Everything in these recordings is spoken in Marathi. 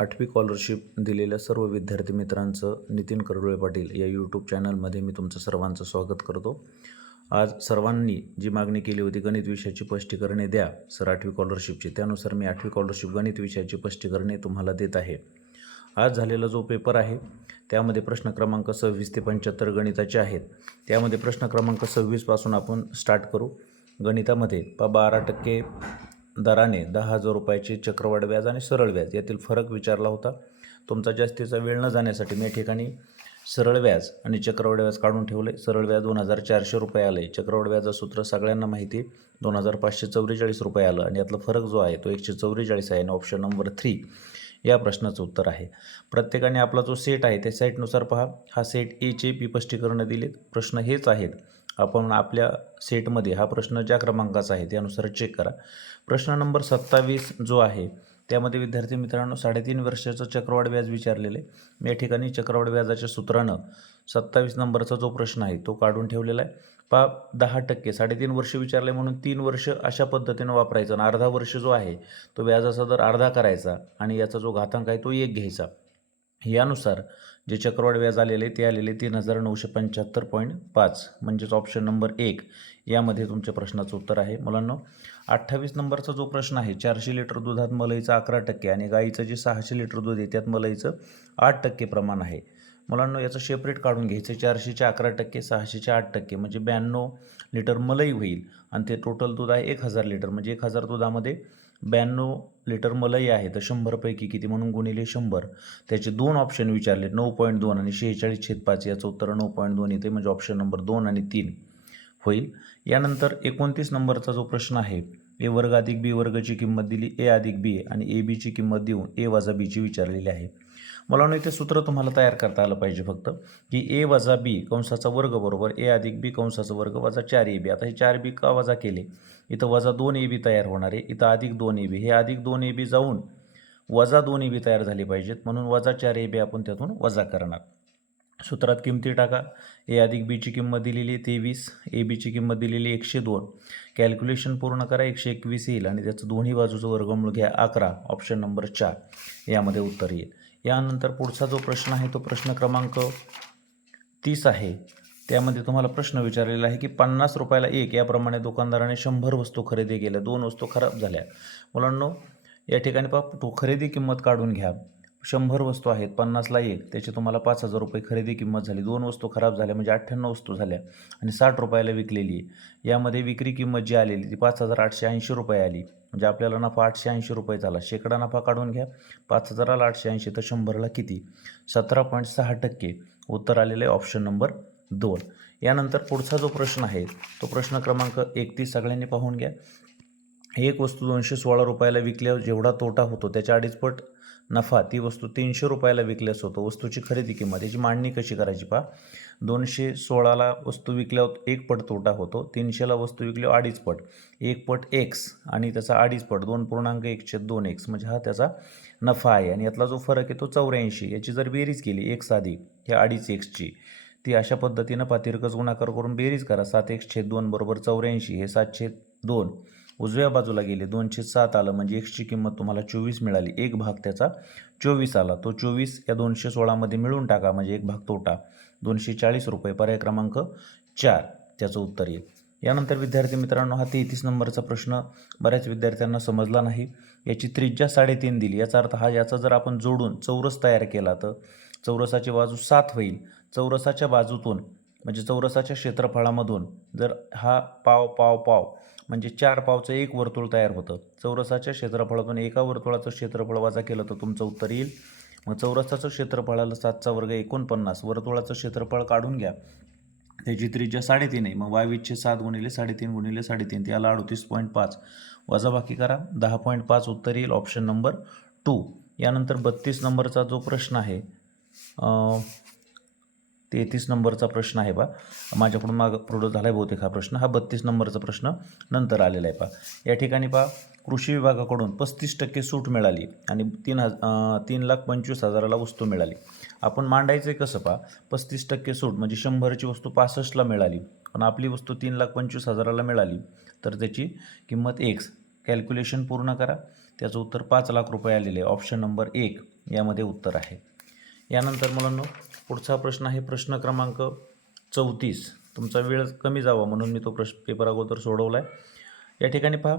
आठवी स्कॉलरशिप दिलेल्या सर्व विद्यार्थी मित्रांचं नितीन करडुळे पाटील या यूट्यूब चॅनलमध्ये मी तुमचं सर्वांचं स्वागत करतो. आज सर्वांनी जी मागणी केली होती गणित विषयाची स्पष्टीकरणे द्या. सर आठवी स्कॉलरशिपची त्यानुसार मी आठवी स्कॉलरशिप गणित विषयाची स्पष्टीकरणे तुम्हाला देत आहे. आज झालेला जो पेपर आहे त्यामध्ये प्रश्न क्रमांक सव्वीस ते पंच्याहत्तर गणिताचे आहेत. त्यामध्ये प्रश्न क्रमांक सव्वीसपासून आपण स्टार्ट करू. गणितामध्ये पा बारा टक्के दराने दहा हजार रुपयाचे चक्रवाढ व्याज आणि सरळ व्याज यातील फरक विचारला होता. तुमचा जास्तीचा वेळ न जाण्यासाठी मी या ठिकाणी सरळ व्याज आणि चक्रवाढ व्याज काढून ठेवले. सरळ व्याज दोन हजार चारशे रुपये आले. चक्रवाढ व्याजाचं सूत्र सगळ्यांना माहिती. दोन हजार पाचशे चौवेचाळीस रुपये आलं आणि यातला फरक जो आहे तो एकशे चौवेचाळीस आहे आणि ऑप्शन नंबर थ्री या प्रश्नाचं उत्तर आहे. प्रत्येकाने आपला जो सेट आहे त्या सेटनुसार पहा. हा सेट एचे पी स्पष्टीकरणं दिलेत. प्रश्न हेच आहेत. आपण आपल्या सेटमध्ये हा प्रश्न ज्या क्रमांकाचा आहे त्यानुसार चेक करा. प्रश्न नंबर सत्तावीस जो आहे त्यामध्ये विद्यार्थी मित्रांनो साडेतीन वर्षाचं चक्रवाढ व्याज विचारलेलं आहे. मी या ठिकाणी चक्रवाढ व्याजाच्या सूत्रानं सत्तावीस नंबरचा जो प्रश्न आहे तो काढून ठेवलेला आहे. पा दहा टक्के साडेतीन वर्ष विचारले म्हणून तीन वर्ष अशा पद्धतीनं वापरायचं आणि अर्धा वर्ष जो आहे तो व्याजाचा दर अर्धा करायचा आणि याचा जो घातांक आहे तो एक घ्यायचा. यानुसार जे चक्रवाढ व्याज आलेले ते आलेले तीन हजार नऊशे पंच्याहत्तर पॉईंट पाच. म्हणजेच ऑप्शन नंबर एक. यामध्ये तुमच्या प्रश्नाचं उत्तर आहे. मुलांना अठ्ठावीस नंबरचा जो प्रश्न आहे चारशे लिटर दुधात मलईचं अकरा टक्के आणि गाईचं जे सहाशे लिटर दूध आहे त्यात मलईचं आठ टक्के प्रमाण आहे. मुलांना याचं शेपरेट काढून घ्यायचं चारशेचे अकरा टक्के सहाशेचे आठ टक्के म्हणजे ब्याण्णव लिटर मलई होईल. आणि ते टोटल दूध आहे एक हजार लिटर म्हणजे एक हजार दुधामध्ये ब्याण्णव लिटर मलई आहे तर शंभरपैकी किती म्हणून गुणिले शंभर? त्याचे दोन ऑप्शन विचारले नऊ पॉईंट दोन आणि शेहेचाळीस छेद पाच याचं उत्तर नऊ पॉईंट दोन येते म्हणजे ऑप्शन नंबर दोन आणि तीन. होईल? यानंतर एकोणतीस नंबरचा जो प्रश्न आहे ए वर्ग अधिक बी वर्गची किंमत दिली ए अधिक बी आणि ए बीची किंमत देऊन ए वजा बीची विचारलेली आहे. मला वाटतं इथे सूत्र तुम्हाला तयार करता आलं पाहिजे फक्त की ए वजा बी कंसाचा वर्ग बरोबर ए अधिक बी कंसाचा वर्ग वजा चार ए बी आता हे चार बी का वजा केले? इथं वजा दोन ए बी तयार होणार आहे. इथं अधिक दोन ए बी हे अधिक दोन ए बी जाऊन वजा दोन ए बी तयार झाली पाहिजेत. म्हणून वजा चार ए बी आपण त्यातून वजा करणार. सूत्रात किमती टाका. ए अधिक बीची किंमत दिलेली आहे तेवीस. ए बीची किंमत दिलेली एकशे दोन. कॅल्क्युलेशन पूर्ण करा. एकशे एकवीस येईल आणि त्याचं दोन्ही बाजूचं वर्गमूळ घ्या अकरा. ऑप्शन नंबर चार. यामध्ये उत्तर येईल. यानंतर पुढचा जो प्रश्न आहे तो प्रश्न क्रमांक तीस आहे. त्यामध्ये तुम्हाला प्रश्न विचारलेला आहे की पन्नास रुपयाला एक याप्रमाणे दुकानदाराने शंभर वस्तू खरेदी केल्या. दोन वस्तू खराब झाल्या. मुलांनो या ठिकाणी पा खरेदी किंमत काढून घ्या. शंभर वस्तू आहेत पन्नासला एक त्याची तुम्हाला पाच हजार रुपये खरेदी किंमत झाली. दोन वस्तू खराब झाल्या म्हणजे अठ्ठ्याण्णव वस्तू झाल्या आणि साठ रुपयाला विकलेली आहे. यामध्ये विक्री किंमत जी आलेली ती पाच हजार आठशे ऐंशी रुपये आली. म्हणजे आपल्याला नफा आठशे ऐंशी रुपये झाला. शेकडा नफा काढून घ्या. पाच हजाराला आठशे ऐंशी तर शंभरला किती? सतरा पॉईंट सहा टक्के. उत्तर आलेलं आहे ऑप्शन नंबर दोन. यानंतर पुढचा जो प्रश्न आहे तो प्रश्न क्रमांक एकतीस सगळ्यांनी पाहून घ्या. एक वस्तू दोनशे सोळा रुपयाला विकल्यावर जेवढा तोटा होतो त्याच्या अडीचपट नफा ती वस्तू तीनशे रुपयाला विकल्यास होतो. वस्तूची खरेदी किंमत याची मांडणी कशी करायची पहा. दोनशे सोळाला वस्तू विकल्यावर एक पट तोटा होतो. तीनशेला वस्तू विकल्यावर अडीच पट. एक पट एक्स आणि त्याचा अडीच पट दोन पूर्णांक एकशे दोन एक्स म्हणजे हा त्याचा नफा आहे. आणि यातला जो फरक आहे तो चौऱ्याऐंशी. याची जर बेरीज केली एक साधी ह्या अडीच एक्सची ती अशा पद्धतीनं पातिरकस गुणाकार करून बेरीज करा. सात एक छेद दोन बरोबर चौऱ्याऐंशी हे सातशे दोन. उजव्या बाजूला गेले दोनशे सात आलं म्हणजे एक्सची किंमत तुम्हाला चोवीस मिळाली. एक भाग त्याचा चोवीस आला. तो चोवीस या दोनशे सोळामध्ये मिळून टाका म्हणजे एक भाग तोटा. दोनशे चाळीस रुपये पर्याय क्रमांक चार त्याचं उत्तर येईल. यानंतर विद्यार्थी मित्रांनो हा तेहतीस नंबरचा प्रश्न बऱ्याच विद्यार्थ्यांना समजला नाही. याची त्रिज्या साडेतीन दिली. याचा अर्थ हा याचा जर आपण जोडून चौरस तयार केला तर चौरसाची बाजू सात होईल. चौरसाच्या बाजूतून म्हणजे चौरसाच्या क्षेत्रफळामधून जर हा पाव पाव पाव म्हणजे चार पावचं एक वर्तुळ तयार होतं. चौरसाच्या क्षेत्रफळातून एका वर्तुळाचं क्षेत्रफळ वजा केलं तर तुमचं उत्तर येईल. मग चौरसाचं क्षेत्रफळाला सातचा वर्ग एकोणपन्नास. वर्तुळाचं क्षेत्रफळ काढून घ्या. त्याची त्रिज्या साडेतीन आहे. मग बावीसशे सात गुणिले साडेतीन गुणिले साडेतीन. त्याला अडतीस पॉईंट पाच. वजाबाकी करा. दहा पॉईंट पाच उत्तर येईल. Option number two. यानंतर बत्तीस नंबरचा जो प्रश्न आहे तेहतीस नंबरचा प्रश्न आहे बा. माझ्याकडून माग पुढं झाला आहे बहुतेक हा प्रश्न. हा बत्तीस नंबरचा प्रश्न नंतर आलेला आहे पा या ठिकाणी पा कृषी विभागाकडून पस्तीस टक्के सूट मिळाली आणि तीन हज तीन लाख पंचवीस हजाराला वस्तू मिळाली. आपण मांडायचं आहे कसं पा पस्तीस टक्के सूट म्हणजे शंभरची वस्तू पासष्टला मिळाली पण आपली वस्तू तीन लाख पंचवीस हजाराला मिळाली. तर त्याची किंमत एक्स कॅल्क्युलेशन पूर्ण करा. त्याचं उत्तर पाच लाख रुपये आलेले ऑप्शन नंबर एक यामध्ये उत्तर आहे. यानंतर मुलांनो पुढचा प्रश्न आहे प्रश्न क्रमांक चौतीस. तुमचा वेळ कमी जावा म्हणून मी तो प्रश्न पेपर अगोदर सोडवला आहे या ठिकाणी पहा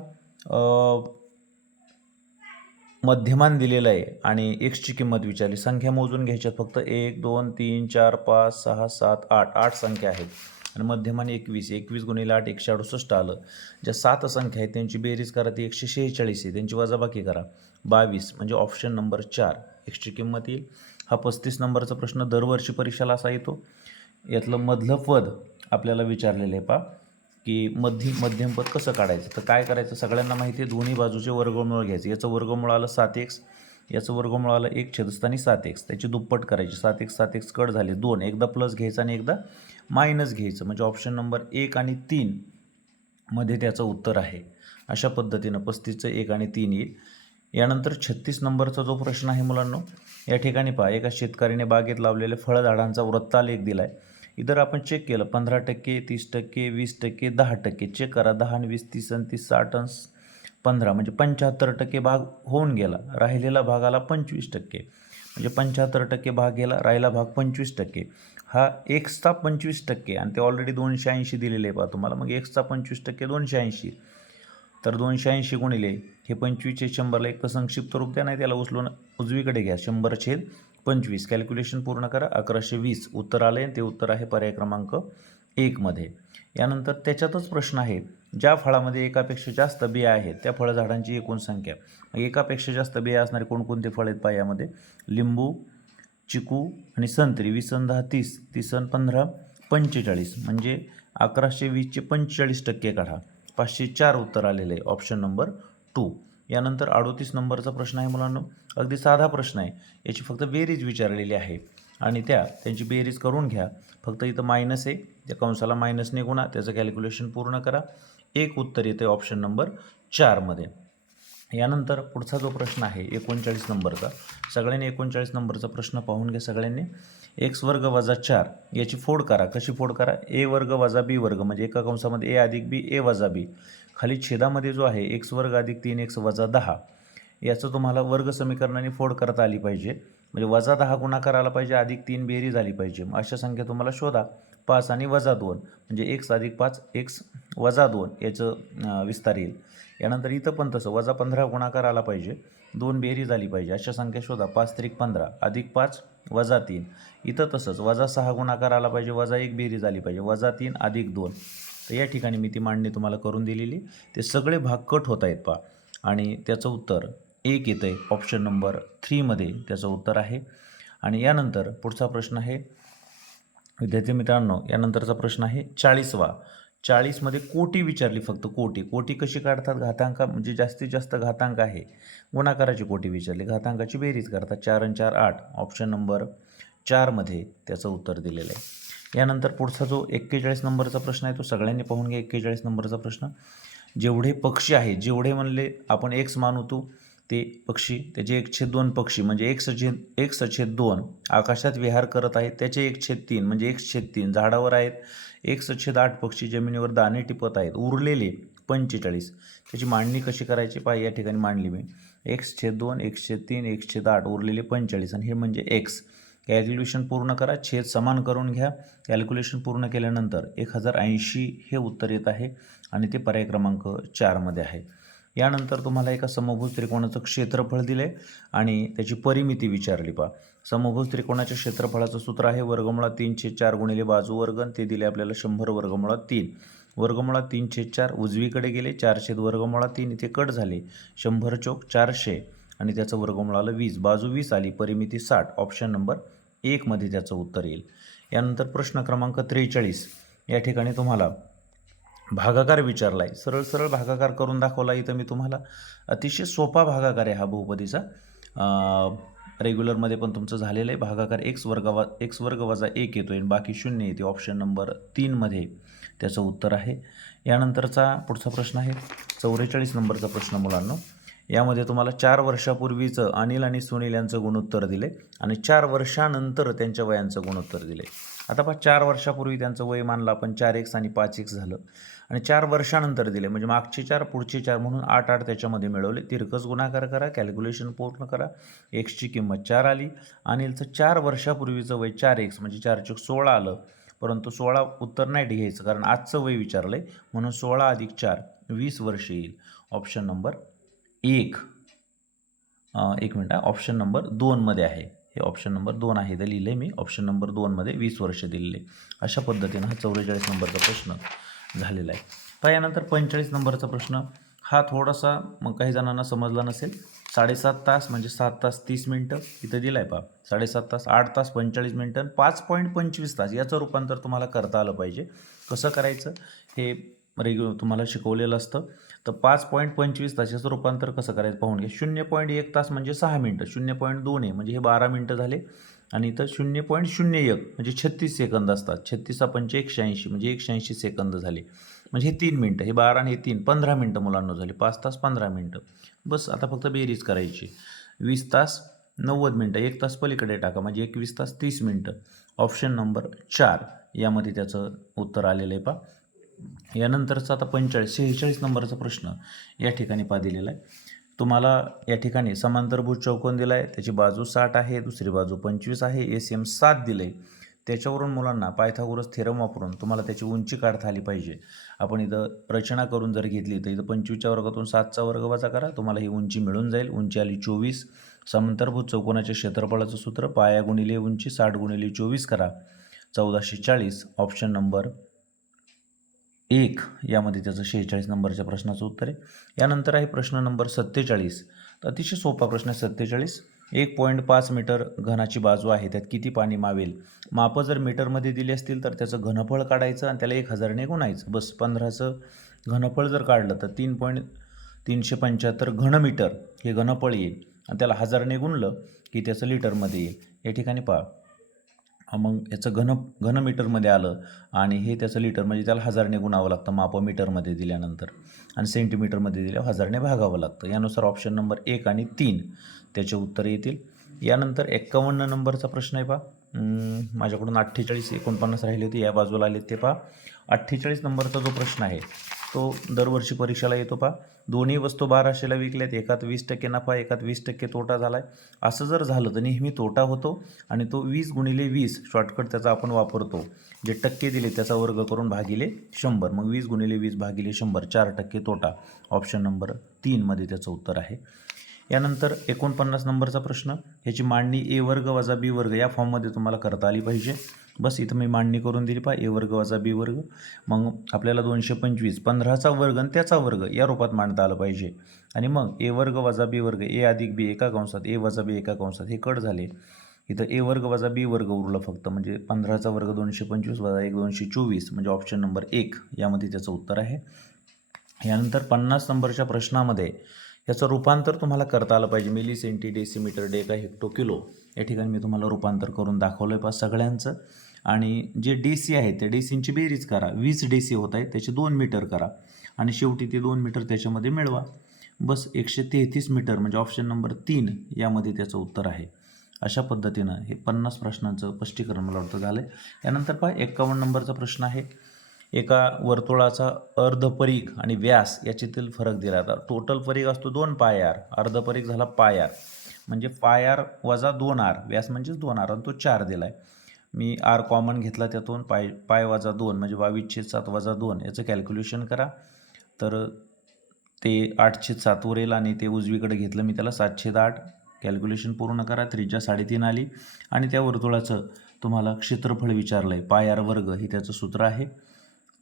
मध्यमान दिलेलं आहे आणि एक्सची किंमत विचारली. संख्या मोजून घ्यायच्यात फक्त एक दोन तीन चार पाच सहा सात आठ. आठ संख्या आहेत. आणि मध्यमान एकवीस. एकवीस गुणिले आठ एकशे अडुसष्ट आलं. ज्या सात संख्या आहेत त्यांची बेरीज करा. ती एकशे शेहेचाळीस आहे. त्यांची वजाबाकी करा. बावीस म्हणजे ऑप्शन नंबर चार. एक्सची किंमत येईल. हा पस्तीस नंबरचा प्रश्न दरवर्षी परीक्षेला असा येतो. यातलं मधलं पद आपल्याला विचारलेलं आहे पा की मध्य मध्यम पद कसं काढायचं? तर काय करायचं? सगळ्यांना माहिती आहे दोन्ही बाजूचे वर्गमूळ घ्यायचं. याचं वर्गमूळ आलं सात एक्स याचं वर्गमूळ आलं एक छेदस्थानी सात एक्स. त्याची दुप्पट करायची. सात एक्स सात एक्स कट झाले दोन. एकदा प्लस घ्यायचं आणि एकदा मायनस घ्यायचं. म्हणजे ऑप्शन नंबर एक आणि तीन मध्ये त्याचं उत्तर आहे. अशा पद्धतीनं पस्तीसचं एक आणि तीन येईल. यानंतर छत्तीस नंबरचा जो प्रश्न आहे मुलांनो या ठिकाणी पहा एका शेतकऱ्याने बागेत लावलेले फळझाडांचा वृत्तालेख दिला आहे इतर आपण चेक केलं पंधरा टक्के तीस टक्के वीस टक्के दहा टक्के. चेक करा दहा आणि वीस तीस आणि तीस साठ अंश पंधरा. म्हणजे पंच्याहत्तर टक्के भाग होऊन गेला राहिलेला भाग आला पंचवीस टक्के. म्हणजे पंच्याहत्तर टक्के भाग गेला राहिला भाग पंचवीस टक्के. हा एक्सचा पंचवीस टक्के आणि ते ऑलरेडी दोनशे ऐंशी दिलेले आहे पहा तुम्हाला. मग एक्सचा पंचवीस टक्के दोनशे ऐंशी. तर दोनशे ऐंशी गुणिले हे पंचवीसचे शंभरला एक संक्षिप्त रूप द्या नाही त्याला उचलून उजवीकडे घ्या. शंभर छेद पंचवीस. कॅल्क्युलेशन पूर्ण करा. अकराशे वीस उत्तर आलं आहे ते उत्तर आहे पर्याय क्रमांक एकमध्ये यानंतर त्याच्यातच प्रश्न आहे ज्या फळामध्ये एकापेक्षा जास्त बिया आहेत त्या फळझाडांची एकूण संख्या. एकापेक्षा जास्त बिया असणारे कोणकोणते फळ आहेत पहा यामध्ये लिंबू चिकू आणि संत्री. विसन दहा तीस तीस पंधरा पंचेचाळीस. म्हणजे अकराशे वीसचे पंचेचाळीस टक्के काढा. पाचशे चार उत्तर आलेलं आहे. ऑप्शन नंबर टू यानंतर अडोतीस नंबरचा प्रश्न आहे मुलांना. अगदी साधा प्रश्न आहे. याची फक्त बेरीज विचारलेली आहे. आणि त्या त्यांची बेरीज करून घ्या. फक्त इथं मायनस आहे. त्या कंसाला मायनसने गुणा त्याचं कॅल्क्युलेशन पूर्ण करा. एक उत्तर येतं आहे ऑप्शन नंबर चारमध्ये यानंतर पुढचा जो प्रश्न आहे एकोणचाळीस नंबरचा. सगळ्यांनी एकोणचाळीस नंबरचा प्रश्न पाहून घ्या सगळ्यांनी. एक्स वर्ग वजा चार याची फोड करा. कशी फोड करा? ए वर्ग वजा बी वर्ग म्हणजे एका कंसामध्ये ए अधिक बी ए वजा बी. खाली छेदामध्ये जो आहे एक्स वर्ग अधिक तीन एक्स वजा दहा. याचं तुम्हाला वर्ग समीकरणाने फोड करता आली पाहिजे. म्हणजे वजा दहा गुणाकार आला पाहिजे अधिक तीन बेरी झाली पाहिजे. मग अशा संख्या तुम्हाला शोधा. पाच आणि वजा दोन म्हणजे एक्स अधिक पाच एक्स वजा दोन याचं विस्तार येईल. यानंतर इथं पण तसं वजा पंधरा गुणाकार आला पाहिजे. दोन बेरी झाली पाहिजे. अशा संख्या शोधा. पाच त्रिक पंधरा अधिक पाच वजा तीन. इथं तसंच वजा सहा गुणाकार आला पाहिजे वजा एक बेरी झाली पाहिजे वजा तीन अधिक दोन. तर या ठिकाणी मी ती मांडणी तुम्हाला करून दिलेली. ते सगळे भाग कट होत आहेत पा आणि त्याचं उत्तर एक येतं आहे ऑप्शन नंबर थ्रीमध्ये त्याचं उत्तर आहे. आणि यानंतर पुढचा प्रश्न आहे. विद्यार्थी मित्रांनो यानंतरचा प्रश्न आहे. चाळीसवा. चाळीसमध्ये कोटी विचारली फक्त कोटी. कोटी कशी काढतात? घातांक म्हणजे जास्तीत जास्त घातांक आहे. गुणाकाराची कोटी विचारली. घातांकाची बेरीज करतात. चार आणि चार आठ. ऑप्शन नंबर चारमध्ये त्याचं उत्तर दिलेलं आहे. यानंतर पुढचा जो एक्केचाळीस नंबरचा प्रश्न आहे तो सगळ्यांनी पाहून घ्या. एक्केचाळीस नंबरचा प्रश्न. जेवढे पक्षी आहेत जेवढे म्हणले आपण एक्स मानवतो ते पक्षी त्याचे एक छेद दोन पक्षी म्हणजे एक छेद एक छेद दोन आकाशात विहार करत आहेत त्याचे एक छेद तीन म्हणजे एक छेद तीन. झाडावर आहेत एक छेद आठ पक्षी जमिनीवर दाणे टिपत आहेत उरलेले पंचेचाळीस. त्याची मांडणी कशी करायची? पाय या ठिकाणी मांडली मी. एक्स छेद दोन एकशे छेद तीन एक छेद आठ उरलेले पंचेचाळीस. आणि हे म्हणजे एक्स कॅल्क्युलेशन पूर्ण करा छेद समान करून घ्या. कॅल्क्युलेशन पूर्ण केल्यानंतर एक हजार ऐंशी हे उत्तर येत आहे आणि ते पर्याय क्रमांक चारमध्ये आहे. यानंतर तुम्हाला एका समभुज त्रिकोणाचं क्षेत्रफळ दिले आणि त्याची परिमिती विचारली पा समभुज त्रिकोणाच्या क्षेत्रफळाचं सूत्र आहे वर्गमुळात तीनशे चार गुणिले बाजू वर्ग ते दिले आपल्याला शंभर वर्गमुळात तीन. वर्गमुळात तीनशे चार उजवीकडे गेले चारशे वर्गमुळात तीन इथे कट झाले. शंभर चौक चारशे आणि त्याचं वर्गमूळ आलं वीस बाजू वीस आली परिमिती साठ. ऑप्शन नंबर एकमध्ये त्याचं उत्तर येईल. यानंतर प्रश्न क्रमांक त्रेचाळीस. या ठिकाणी तुम्हाला भागाकार विचारला आहे सरळ सरळ भागाकार करून दाखवला इथं मी तुम्हाला. अतिशय सोपा भागाकार आहे हा बहुपदीचा. रेग्युलरमध्ये पण तुमचं झालेलं आहे. भागाकार एक्स वर्गावा एक्स वर्ग वजा एक येतो आणि बाकी शून्य येते. ऑप्शन नंबर तीनमध्ये त्याचं उत्तर आहे. यानंतरचा पुढचा प्रश्न आहे. चौवेचाळीस नंबरचा प्रश्न मुलांना. यामध्ये तुम्हाला चार वर्षापूर्वीचं अनिल आणि सुनील यांचं गुणोत्तर दिले आणि चार वर्षानंतर त्यांच्या वयांचं गुणोत्तर दिले आता पहा चार वर्षापूर्वी त्यांचं वय मानलं आपण चार एक्स आणि पाच एक्स झालं. आणि चार वर्षानंतर दिले म्हणजे मागचे चार पुढचे चार म्हणून आठ आठ त्याच्यामध्ये मिळवले. तिरकस गुणाकार करा कॅल्क्युलेशन पूर्ण करा. एक्सची किंमत चार आली. अनिलचं चार वर्षापूर्वीचं वय चार एक्स म्हणजे चार चोक सोळा आलं. परंतु सोळा उत्तर नाही घ्यायचं कारण आजचं वय विचारलं आहे म्हणून सोळा अधिक चार वीस वर्ष येईल. ऑप्शन नंबर एक. एक मिनटं ऑप्शन नंबर दोनमध्ये आहे. हे ऑप्शन नंबर दोन आहे तर लिहिलं मी. ऑप्शन नंबर दोनमध्ये वीस वर्ष दिलेले. अशा पद्धतीनं हा चौवेचाळीस नंबरचा प्रश्न झालेला आहे. पहा यानंतर पंचेचाळीस नंबरचा प्रश्न. हा थोडासा मग काही जणांना समजला नसेल. साडेसात तास म्हणजे सात तास तीस मिनटं इथं दिलं आहे पहा. साडेसात तास आठ तास पंचेचाळीस मिनटं पाच पॉईंट पंचवीस तास याचं रूपांतर तुम्हाला करता आलं पाहिजे. कसं करायचं? हे रेग्युलर तुम्हाला शिकवलेलं असतं. तर पाच पॉईंट पंचवीस तासाचं रूपांतर कसं करायचं पाहून घ्या. शून्य पॉईंट एक तास म्हणजे सहा मिनटं शून्य पॉईंट दोन आहे म्हणजे हे बारा मिनटं झाले. आणि इथं शून्य पॉईंट शून्य एक म्हणजे छत्तीस सेकंद असतात. छत्तीस पंच एकशे ऐंशी म्हणजे एकशे ऐंशी सेकंद झाले. म्हणजे हे तीन मिनटं हे बारा आणि हे तीन पंधरा मिनटं मुलांना झाली. पाच तास पंधरा मिनटं. बस आता फक्त बेरीज करायची. वीस तास नव्वद मिनटं एक तास पलीकडे टाका. म्हणजे एकवीस तास तीस मिनटं. ऑप्शन नंबर चार यामध्ये त्याचं उत्तर आलेलं आहे पा यानंतरचा आता पंचेचाळीस शेहेचाळीस नंबरचा प्रश्न या ठिकाणी पा दिलेला आहे. तुम्हाला या ठिकाणी समांतरभुज चौकोन दिला आहे त्याची बाजू साठ आहे दुसरी बाजू पंचवीस आहे एस एम सात दिलं आहे त्याच्यावरून मुलांना पायथागोरस थेरम वापरून तुम्हाला त्याची उंची काढता आली पाहिजे. आपण इथं रचना करून जर घेतली तर इथं पंचवीसच्या वर्गातून सातचा वर्ग वजा करा तुम्हाला ही उंची मिळून जाईल. उंची आली चोवीस. समांतरभूत चौकोनाच्या क्षेत्रफळाचं सूत्र पाया गुणिले उंची साठ गुणिले चोवीस करा. चौदाशे चाळीस ऑप्शन नंबर एक यामध्ये त्याचं शेहेचाळीस नंबरच्या प्रश्नाचं उत्तर आहे. यानंतर आहे प्रश्न नंबर सत्तेचाळीस. तर अतिशय सोपा प्रश्न आहे सत्तेचाळीस. एक पॉईंट पाच मीटर घनाची बाजू आहे त्यात किती पाणी मावेल? मापं जर मीटरमध्ये दिली असतील तर त्याचं घनफळ काढायचं आणि त्याला एक हजारने गुणायचं. बस पंधराचं घनफळ जर काढलं तर तीन पॉईंट तीनशे पंच्याहत्तर घनमीटर हे घनफळ येईल आणि त्याला हजारने गुणलं की त्याचं लिटरमध्ये येईल. या ठिकाणी पहा. हा मग याचं घन घन मीटरमध्ये आलं आणि हे त्याचं लिटर म्हणजे त्याला हजारने गुणावं लागतं मापं मीटरमध्ये दिल्यानंतर आणि सेंटीमीटरमध्ये दिल्यावर हजारने भागावं लागतं. यानुसार ऑप्शन नंबर एक आणि तीन त्याचे उत्तर येतील. यानंतर एक्कावन्न नंबरचा प्रश्न आहे पहा. माझ्याकडून अठ्ठेचाळीस एकोणपन्नास राहिले होते या बाजूला आले ते पहा. अठ्ठेचाळीस नंबरचा जो प्रश्न आहे तो दरवर्षी परीक्षेला येतो पहा. दोन्ही वस्तू बाराशेला विकल्यात एकात वीस टक्के नफा एकात वीस टक्के तोटा झाला आहे असं जर झालं तर नेहमी तोटा होतो आणि तो वीस गुणिले वीस शॉर्टकट त्याचा आपण वापरतो. जे टक्के दिले त्याचा वर्ग करून भागिले शंभर. मग वीस गुणिले वीस भागिले शंभर चार टक्के तोटा. ऑप्शन नंबर तीनमध्ये त्याचं उत्तर आहे. यानंतर एकोणपन्नास नंबरचा प्रश्न. ह्याची मांडणी ए वर्ग वजा बी वर्ग या फॉर्ममध्ये तुम्हाला करता आली पाहिजे. बस इथं मी मांडणी करून दिली पहा ए वर्ग वजा बी वर्ग. मग आपल्याला दोनशे पंचवीस पंधराचा वर्ग आणि त्याचा वर्ग या रूपात मांडता आलं पाहिजे. आणि मग ए वर्ग वजा बी वर्ग ए अधिक बी एका कंसात ए वजा बी एका कंसात हे कट झाले. इथं ए वर्ग वजा बी वर्ग उरलं फक्त म्हणजे पंधराचा वर्ग दोनशे पंचवीस वजा एक दोनशे चोवीस म्हणजे ऑप्शन नंबर एक यामध्ये त्याचं उत्तर आहे. यानंतर पन्नास नंबरच्या प्रश्नामध्ये याचं रूपांतर तुम्हाला करता आलं पाहिजे. Milli centi decimetre deca hecto kilo या ठिकाणी मी तुम्हाला रूपांतर करून दाखवलं आहे पा सगळ्यांचं. आणि जे डी सी आहे त्या डी सींची बेरीज करा. वीस डी सी होत आहेत त्याचे दोन मीटर करा. आणि शेवटी ते दोन मीटर त्याच्यामध्ये मिळवा. बस एकशे तेहतीस मीटर म्हणजे ऑप्शन नंबर तीन यामध्ये त्याचं उत्तर आहे. अशा पद्धतीनं हे पन्नास प्रश्नांचं स्पष्टीकरण मला वाटतं झालं आहे यानंतर पहा एक्कावन्न नंबरचा प्रश्न आहे. एका वर्तुळाचा अर्धपरीघ आणि व्यास याच्यातील फरक दिला जातो. टोटल परीघ असतो दोन पाय आर. अर्धपरीघ झाला पाय आर. म्हणजे पाय आर वजा दोन आर. व्यास म्हणजेच दोन आर आणि तो चार दिला आहे मी आर कॉमन घेतला त्यातून पाय पाय वजा दोन म्हणजे बावीस छेद सात वजा दोन याचं कॅल्क्युलेशन करा. तर ते आठशे सातवर येईल आणि ते उजवीकडे घेतलं मी त्याला सातशे आठ. कॅल्क्युलेशन पूर्ण करा त्रिज्या साडेतीन आली. आणि त्या वर्तुळाचं तुम्हाला क्षेत्रफळ विचारलं आहे पाय आर वर्ग हे त्याचं सूत्र आहे.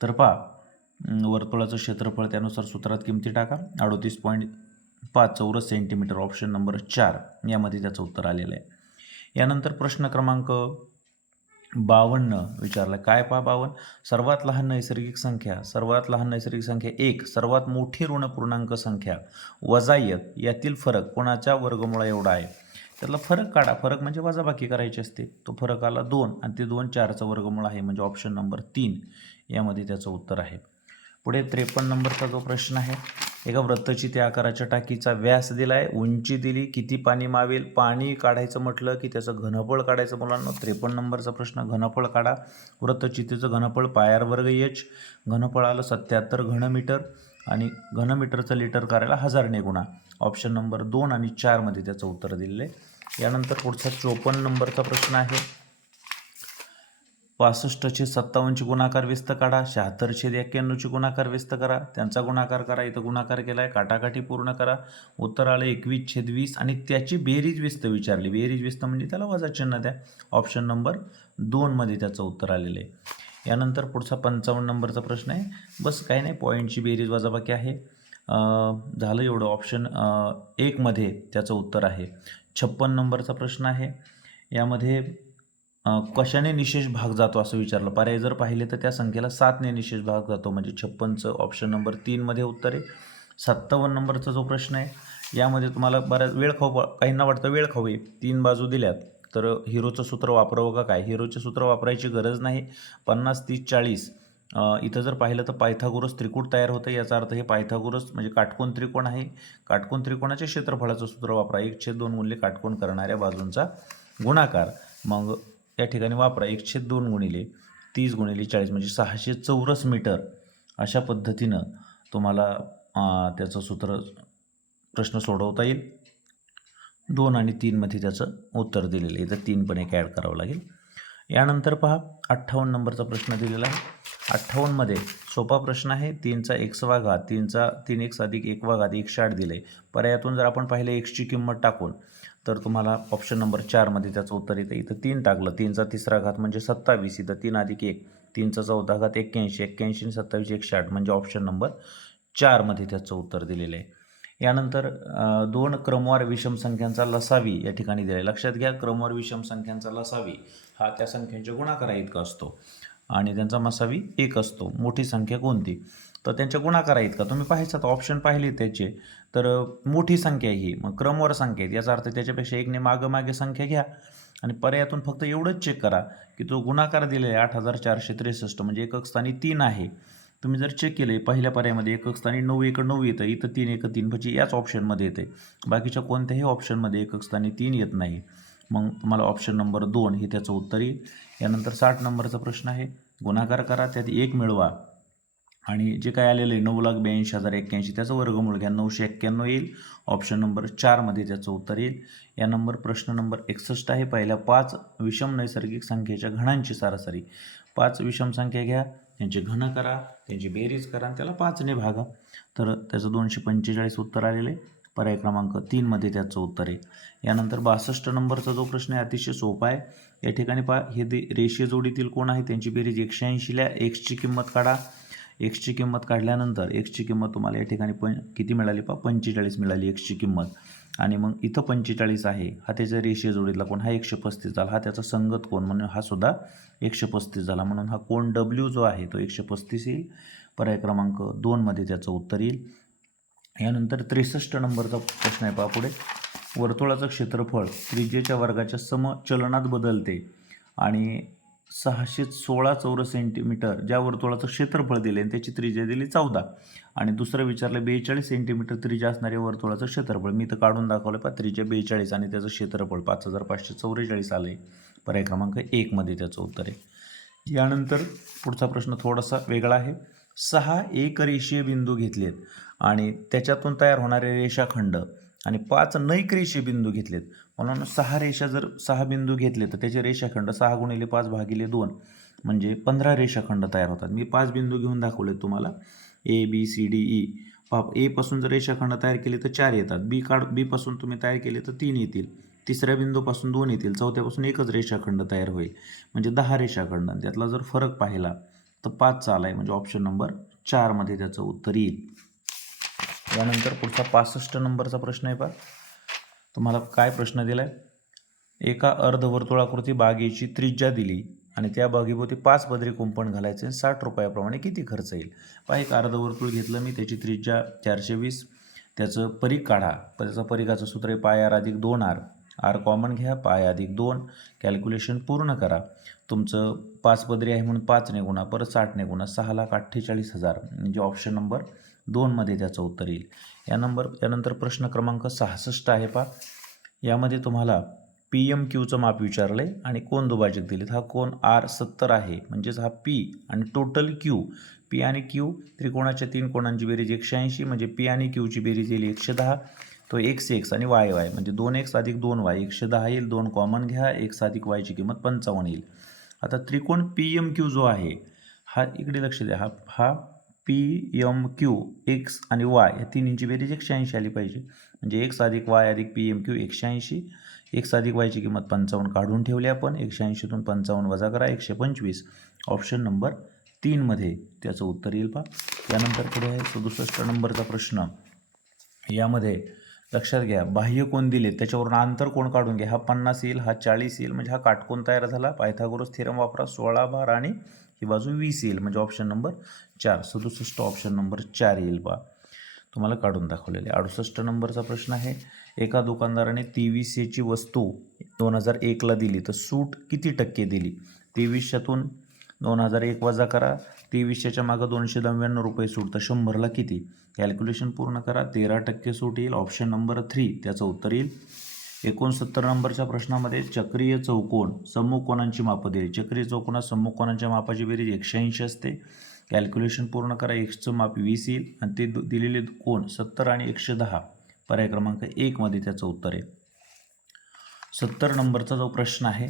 तर पहा वर्तुळाचं क्षेत्रफळ त्यानुसार सूत्रात किमती टाका. अडोतीस पॉईंट पाच चौरस सेंटीमीटर ऑप्शन नंबर चार यामध्ये त्याचं उत्तर आलेलं आहे. यानंतर प्रश्न क्रमांक बावन्न विचारलं. काय पहा बावन्न? सर्वात लहान नैसर्गिक संख्या सर्वात लहान नैसर्गिक संख्या एक सर्वात मोठी ऋण पूर्णांक संख्या वजा एक यातील फरक कोणाच्या वर्गमुळा एवढा आहे? त्यातला फरक काढा. फरक म्हणजे वजाबाकी करायची असते. तो फरक आला दोन आणि ते दोन चारचा वर्गमूळ आहे म्हणजे ऑप्शन नंबर तीन. यामध्ये त्याचं उत्तर आहे. पुढे त्रेपन्न नंबरचा जो प्रश्न आहे एका वृत्तचिते आकाराच्या टाकीचा व्यास दिला आहे उंची दिली किती पाणी मावेल? पाणी काढायचं म्हटलं की त्याचं घनफळ काढायचं मुलांना? त्रेपन्न नंबरचा प्रश्न घनफळ काढा. वृत्तचितेचं घनफळ पायार वर्ग एच घनफळ आलं सत्याहत्तर घनमीटर आणि घनमीटरचं लिटर करायला हजारने गुणा. ऑप्शन नंबर दोन आणि चारमध्ये त्याचं उत्तर दिलेलं आहे यानंतर पुढचा चोपन्न नंबरचा प्रश्न आहे. पासष्टचे सत्तावन्नची गुणाकार व्यस्त काढा शहात्तरशे एक्क्याण्णवची गुणाकार व्यस्त करा त्यांचा गुणाकार करा इथं गुणाकार केला आहे काटाकाटी पूर्ण करा उत्तर आलं एकवीस छेद वीस आणि त्याची बेरीज व्यस्त विचारली. बेरीज व्यस्त म्हणजे त्याला वजा चिन्ह द्या. ऑप्शन नंबर दोनमध्ये त्याचं उत्तर आलेलं आहे. यानंतर पुढचा पंचावन्न नंबरचा प्रश्न आहे. बस काही नाही पॉईंटची बेरीज वजाबाकी आहे. झालं एवढं. ऑप्शन एकमध्ये त्याचं उत्तर आहे. छप्पन नंबरचा प्रश्न आहे. यामध्ये कशाने निशेष भाग जातो असं विचारलं? पर्याय जर पाहिले तर त्या संख्येला सातने निशेष भाग जातो. म्हणजे छप्पनचं ऑप्शन नंबर तीनमध्ये उत्तर आहे. सत्तावन्न नंबरचा जो प्रश्न आहे यामध्ये तुम्हाला बऱ्याच वेळ खाऊ काहींना वाटतं वेळ खाऊ आहे तीन बाजू दिल्यात. तर हिरोचं सूत्र वापरावं का काय? हिरोचे सूत्र वापरायची गरज नाही. पन्नास तीस चाळीस. इथं जर पाहिलं तर पायथागोरस त्रिकूट तयार होतं. याचा अर्थ हे पायथागोरस म्हणजे काटकोन त्रिकोण आहे. काटकोन त्रिकोणाच्या क्षेत्रफळाचं सूत्र वापरा. एक छेद दोन मूल्य काटकोन करणाऱ्या बाजूंचा गुणाकार. मग या ठिकाणी वापरा. एकशे दोन गुणिले तीस गुणिले चाळीस म्हणजे सहाशे चौरस मीटर अशा पद्धतीनं तुम्हाला त्याचं सूत्र प्रश्न सोडवता येईल. दोन आणि तीनमध्ये त्याचं उत्तर दिलेलं आहे. तर तीन पण एक ॲड करावं लागेल. यानंतर पहा अठ्ठावन्न नंबरचा प्रश्न दिलेला आहे. अठ्ठावन्नमध्ये सोपा प्रश्न आहे. तीनचा एक्सवा घात तीनचा तीन एक्स अधिक एकवा घात एकशे आठ दिले पर्यायातून जर आपण पाहिलं एक्सची किंमत टाकून तर तुम्हाला ऑप्शन नंबर चारमध्ये त्याचं उत्तर येतं इथं तीन टाकलं. तीनचा तिसरा घात म्हणजे सत्तावीस इथं तीन अधिक एक. तीनचा चौदा घात एक्क्याऐंशी एक्क्याऐंशी आणि सत्तावीस एकशे आठ म्हणजे ऑप्शन नंबर चारमध्ये त्याचं उत्तर दिलेलं आहे. यानंतर दोन क्रमवार विषम संख्यांचा लसावी या ठिकाणी दिला आहे लक्षात घ्या क्रमवार विषम संख्यांचा लसावी हा त्या संख्यांच्या गुणाकारा इतका असतो. आणि त्यांचा मसावी एक असतो. मोठी संख्या कोणती? तर त्यांच्या गुणाकारा इतका तुम्ही पाहायचा तर ऑप्शन पाहिले त्याचे. तर मोठी संख्या आहे ही. मग क्रमवार संख्या आहेत. याचा अर्थ त्याच्यापेक्षा एकने मागं मागे संख्या घ्या आणि पर्यायातून फक्त एवढंच चेक करा की तो गुणाकार दिलेला आहे आठ हजार चारशे त्रेसष्ट म्हणजे एकक स्थानी तीन आहे. तुम्ही जर चेक केले पहिल्या पर्यायामध्ये एकक स्थानी नऊ एक नऊ येतं. इथं तीन एक तीन म्हणजे याच ऑप्शनमध्ये येते. बाकीच्या कोणत्याही ऑप्शनमध्ये एकक स्थानी तीन येत नाही. मग तुम्हाला ऑप्शन नंबर दोन हे त्याचं उत्तर येईल. यानंतर साठ नंबरचा प्रश्न आहे. गुणाकार करा त्यात एक मिळवा. आणि जे काय आलेलं आहे नऊ लाख ब्याऐंशी हजार एक्क्याऐंशी त्याचं वर्गमूळ घ्या नऊशे एक्क्याण्णव येईल. ऑप्शन नंबर चारमध्ये त्याचं उत्तर येईल. या नंबर प्रश्न नंबर एकसष्ट आहे. पहिल्या पाच विषम नैसर्गिक संख्येच्या घणांची सरासरी. पाच विषम संख्या घ्या त्यांचे घन करा त्यांची बेरीज करा आणि त्याला पाचने भागा. तर त्याचं दोनशे पंचेचाळीस उत्तर आलेलं आहे. पर्याय क्रमांक तीनमध्ये त्याचं उत्तर आहे. यानंतर बासष्ट नंबरचा जो प्रश्न आहे अतिशय सोपा आहे. या ठिकाणी पा हे दे रेषीय जोडीतील कोण आहे? त्यांची बेरीज एकशे ऐंशीला एक्सची किंमत काढा. एक्सची किंमत काढल्यानंतर एक्सची किंमत तुम्हाला या ठिकाणी पण किती मिळाली? पहा पंचेचाळीस मिळाली एक्सची किंमत. आणि मग इथं पंचेचाळीस आहे. हा त्याच्या रेषीय जोडीतला कोण? हा एकशे पस्तीस झाला. हा त्याचा संगत कोण? म्हणून हा सुद्धा एकशे पस्तीस झाला. म्हणून हा कोण? डब्ल्यू जो आहे तो एकशे पस्तीस येईल. पर्याय क्रमांक दोनमध्ये त्याचं उत्तर येईल. यानंतर त्रेसष्ट नंबरचा प्रश्न आहे पहा पुढे. वर्तुळाचं क्षेत्रफळ त्रिजेच्या वर्गाच्या समचलनात बदलते. आणि सहाशे सोळा चौरस सेंटीमीटर ज्या वर्तुळाचं क्षेत्रफळ दिले आणि त्याची त्रिज्या दिली चौदा. आणि दुसरं विचारलं बेचाळीस सेंटीमीटर त्रिज्या असणाऱ्या वर्तुळाचं क्षेत्रफळ. मी तर काढून दाखवलं पा त्रिज्या बेचाळीस आणि त्याचं क्षेत्रफळ पाच हजार पाचशे चौवेचाळीस आलं आहे पर्याय क्रमांक एकमध्ये त्याचं उत्तर आहे. यानंतर पुढचा प्रश्न थोडासा वेगळा आहे. सहा एकरेषीय बिंदू घेतलेत आणि त्याच्यातून तयार होणारे रेषाखंड आणि पाच नैकरेषीय बिंदू घेतलेत. म्हणून सहा रेषा जर सहा बिंदू घेतले तर त्याचे रेषाखंड सहा गुणिले पाच भागिले दोन म्हणजे पंधरा रेषाखंड तयार होतात. मी पाच बिंदू घेऊन दाखवले तुम्हाला. A B C D E पाप एपासून जर रेषाखंड तयार केले तर चार येतात. बी काढ बीपासून तुम्ही तयार केले तर तीन येतील. तिसऱ्या बिंदूपासून दोन येतील. चौथ्यापासून एकच रेषाखंड तयार होईल. म्हणजे दहा रेषाखंड. आणि त्यातला जर फरक पाहिला तर पाचचा आला आहे म्हणजे ऑप्शन नंबर चारमध्ये त्याचं उत्तर येईल. यानंतर पुढचा पासष्ट नंबरचा प्रश्न आहे पहा. तुम्हाला काय प्रश्न दिला आहे एका अर्धवर्तुळाकृती बागेची त्रिज्या दिली आणि त्या बागेभोवती पाच पदरी कुंपण घालायचे साठ रुपयाप्रमाणे किती खर्च येईल? पहा एक अर्धवर्तुळ घेतलं मी त्याची त्रिज्या चारशे वीस. त्याचं परीख काढा. त्याचं परीखाचं सूत्र आहे पाय आर अधिक दोन आर. आर कॉमन घ्या पाय अधिक दोन. कॅल्क्युलेशन पूर्ण करा. तुमचं पाच पदरी आहे म्हणून पाचने गुणा परत साठने गुणा सहा लाख अठ्ठेचाळीस हजार. म्हणजे ऑप्शन नंबर दोनमध्ये त्याचं उत्तर येईल. या नंबर यानंतर प्रश्न क्रमांक सहासष्ट आहे पा यामध्ये तुम्हाला पी एम क्यूचं माप विचारलं आहे आणि कोण दुभाजक दिलेत? हा कोण आर सत्तर आहे म्हणजेच हा पी आणि टोटल क्यू पी आणि क्यू त्रिकोणाच्या तीन कोणांची बेरीज एकशे ऐंशी म्हणजे पी आणि क्यूची बेरीज येईल एकशे दहा. तो एक्स एक्स आणि वाय वाय म्हणजे दोन एक्स अधिक दोन वाय एकशे दहा येईल. दोन कॉमन घ्या एक्स अधिक वायची किंमत पंचावन्न येईल. आता त्रिकोण पी एम क्यू जो आहे हा इकडे लक्ष द्या. हा हा पी एम क्यू एक्स आणि वाय या तिन्हींची बेरीज एकशे ऐंशी आली पाहिजे. म्हणजे एक्स अधिक वाय अधिक पी एम क्यू एकशे ऐंशी. एक्स अधिक वायची किंमत पंचावन्न काढून ठेवली आपण. एकशे ऐंशीतून पंचावन्न वजा करा एकशे पंचवीस. ऑप्शन नंबर तीनमध्ये त्याचं उत्तर येईल पा त्यानंतर पुढे आहे सदुसष्ट नंबरचा प्रश्न. यामध्ये लक्षात घ्या बाह्य कोण दिले? त्याच्यावरून अंतर कोण काढून घ्या? हा पन्नास येईल हा चाळीस येईल म्हणजे हा काटकोन तयार झाला. पायथागोरस थिरम वापरा सोळा बारा आणि ही बाजू वीस येईल म्हणजे ऑप्शन नंबर चार. सदुसष्ट ऑप्शन नंबर चार येईल बा. तुम्हाला काढून दाखवलेले. अडुसष्ट नंबरचा प्रश्न आहे. एका दुकानदाराने तेवीसशेची वस्तू दोन हजार एकला दिली तर सूट किती टक्के दिली? तेवीसशेतून दोन हजार एक वजा करा. तेवीसशेच्या मागं दोनशे नव्याण्णव रुपये सूट तर शंभरला किती? कॅल्क्युलेशन पूर्ण करा. तेरा टक्के सूट येईल. ऑप्शन नंबर थ्री त्याचं उत्तर येईल. एकोणसत्तर नंबरच्या प्रश्नामध्ये चक्रीय चौकोन सम्मुख मापं दिली चक्रीय चौकोनात सम्मुख मापाची बेरीज एकशे ऐंशी असते. कॅल्क्युलेशन पूर्ण करा एक्सचं माप वीस येईल आणि ते दु- दिलेले कोण सत्तर आणि एकशे दहा. पर्याय क्रमांक एकमध्ये त्याचं उत्तर आहे. सत्तर नंबरचा जो प्रश्न आहे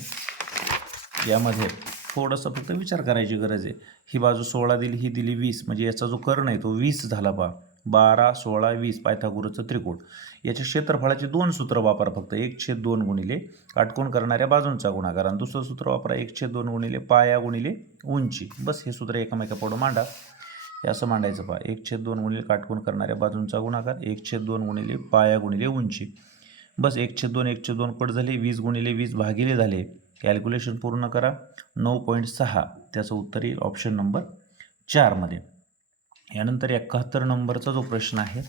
यामध्ये थोडासा फक्त विचार करायची गरज आहे. ही बाजू सोळा दिली ही दिली वीस. म्हणजे याचा जो कर्ण आहे तो वीस झाला बा. बारा सोळा वीस पायथागोरसचं त्रिकोण. याच्या क्षेत्रफळाचे दोन सूत्र वापरा फक्त. एक छेद दोन गुणिले काटकोण करणाऱ्या बाजूंचा गुणाकार आणि दुसरं सूत्र वापरा. एक छेद दोन गुणिले पाया गुणिले उंची. बस हे सूत्र एकामेकापुढं मांडा. हे असं मांडायचं पहा. एक छेद दोन गुणिले काटकोण करणाऱ्या बाजूंचा गुणाकार. एक छेद दोन गुणिले पाया गुणिले उंची. बस एक छेद दोन एक छेद दोन पट झाले. वीस गुणिले वीस भागिले झाले. कॅल्क्युलेशन पूर्ण करा. नऊ पॉईंट सहा. त्याचं उत्तर येईल ऑप्शन नंबर चारमध्ये. यानंतर एकाहत्तर नंबरचा जो प्रश्न आहे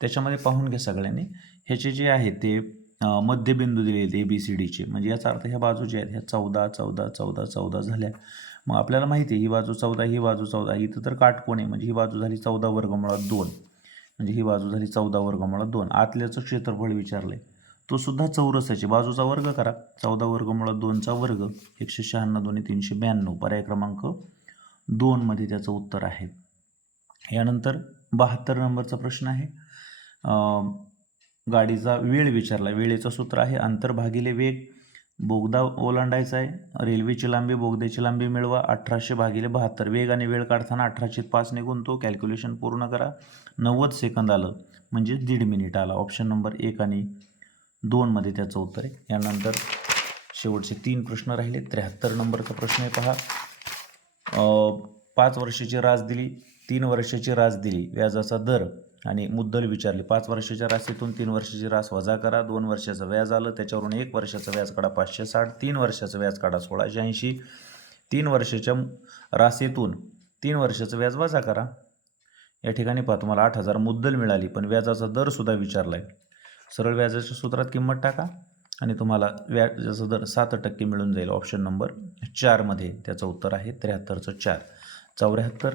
त्याच्यामध्ये पाहून घ्या सगळ्यांनी. ह्याचे जे आहे ते मध्यबिंदू मध्यबिंदू आहेत ए बी सी डीचे म्हणजे याचा अर्थ ह्या बाजू ज्या आहेत ह्या चौदा चौदा चौदा चौदा झाल्या. मग आपल्याला माहिती आहे ही बाजू चौदा ही बाजू चौदा. इथं तर काटकोण आहे. म्हणजे ही बाजू झाली चौदा वर्गमुळात दोन. म्हणजे ही बाजू झाली चौदा वर्गमुळात दोन. आतल्याचं क्षेत्रफळ विचारलं आहे तो सुद्धा चौरसाची. बाजूचा वर्ग करा. चौदा वर्गमुळात दोनचा वर्ग एकशे शहाण्णव दोन्ही तीनशे ब्याण्णव. पर्याय क्रमांक दोनमध्ये त्याचं उत्तर आहे. यानंतर बहात्तर नंबरचा प्रश्न आहे. गाडीचा वेळ विचारला. वेळेचं सूत्र आहे अंतर भागिले वेग. बोगदा ओलांडायचा आहे. रेल्वेची लांबी बोगद्याची लांबी मिळवा. अठराशे भागिले बहात्तर. वेग आणि वेळ काढताना अठराशे पाच निघून तो कॅल्क्युलेशन पूर्ण करा. नव्वद सेकंद आलं म्हणजे दीड मिनिट आला. ऑप्शन नंबर एक आणि दोनमध्ये त्याचं उत्तर आहे. यानंतर शेवटचे तीन प्रश्न राहिले. त्र्याहत्तर नंबरचा प्रश्न आहे पहा. पाच वर्षाची राज दिली. तीन वर्षाची रास दिली व्याजाचा दर आणि मुद्दल विचारली. पाच वर्षाच्या राशीतून तीन वर्षाची रास वजा करा. दोन वर्षाचं व्याज आलं त्याच्यावरून एक वर्षाचं व्याज काढा पाचशे साठ. तीन वर्षाचं व्याज काढा सोळाशे ऐंशी तीन वर्षाच्या राशीतून तीन वर्षाचं व्याज वजा करा. या ठिकाणी पहा तुम्हाला आठ हजार मुद्दल मिळाली पण व्याजाचा दरसुद्धा विचारला आहे सरळ व्याजाच्या सूत्रात किंमत टाका आणि तुम्हाला व्याजाचा दर सात टक्के मिळून जाईल. ऑप्शन नंबर चारमध्ये त्याचं उत्तर आहे त्र्याहत्तरचं चार. चौऱ्याहत्तर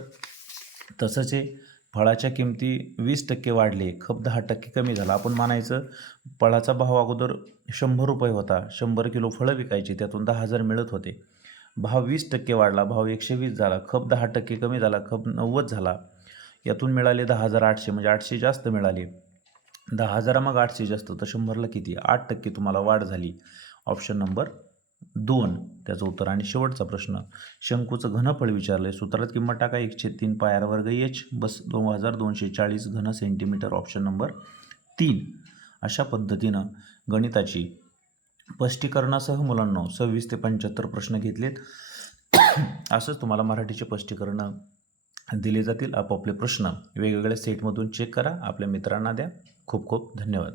तसंच हे फळाच्या किमती वीस टक्के वाढले. खप दहा टक्के कमी झाला. आपण मानायचं फळाचा भाव अगोदर शंभर रुपये होता. शंभर किलो फळं विकायची. त्यातून दहा हजार मिळत होते. भाव वीस टक्के वाढला. भाव एकशे वीस झाला. खप दहा टक्के कमी झाला. खप नव्वद झाला. यातून मिळाले दहा हजार आठशे. म्हणजे आठशे जास्त मिळाले. दहा हजारा मग आठशे जास्त. तर शंभरला किती? आठ टक्के तुम्हाला वाढ झाली. ऑप्शन नंबर दोन त्याचं उत्तर. आणि शेवटचा प्रश्न शंकूचं घनफळ विचारलं आहे सूत्रात किंमत टाका. एकशे तीन पायर वर्ग एच बस दोन हजार दोनशे चाळीस घन सेंटीमीटर ऑप्शन नंबर तीन. अशा पद्धतीनं गणिताची स्पष्टीकरणासह मुलांना सव्वीस ते पंच्याहत्तर प्रश्न घेतलेत. असंच तुम्हाला मराठीचे स्पष्टीकरणं दिले जातील. आपापले प्रश्न वेगवेगळ्या सेटमधून चेक करा. आपल्या मित्रांना द्या. खूप खूप धन्यवाद.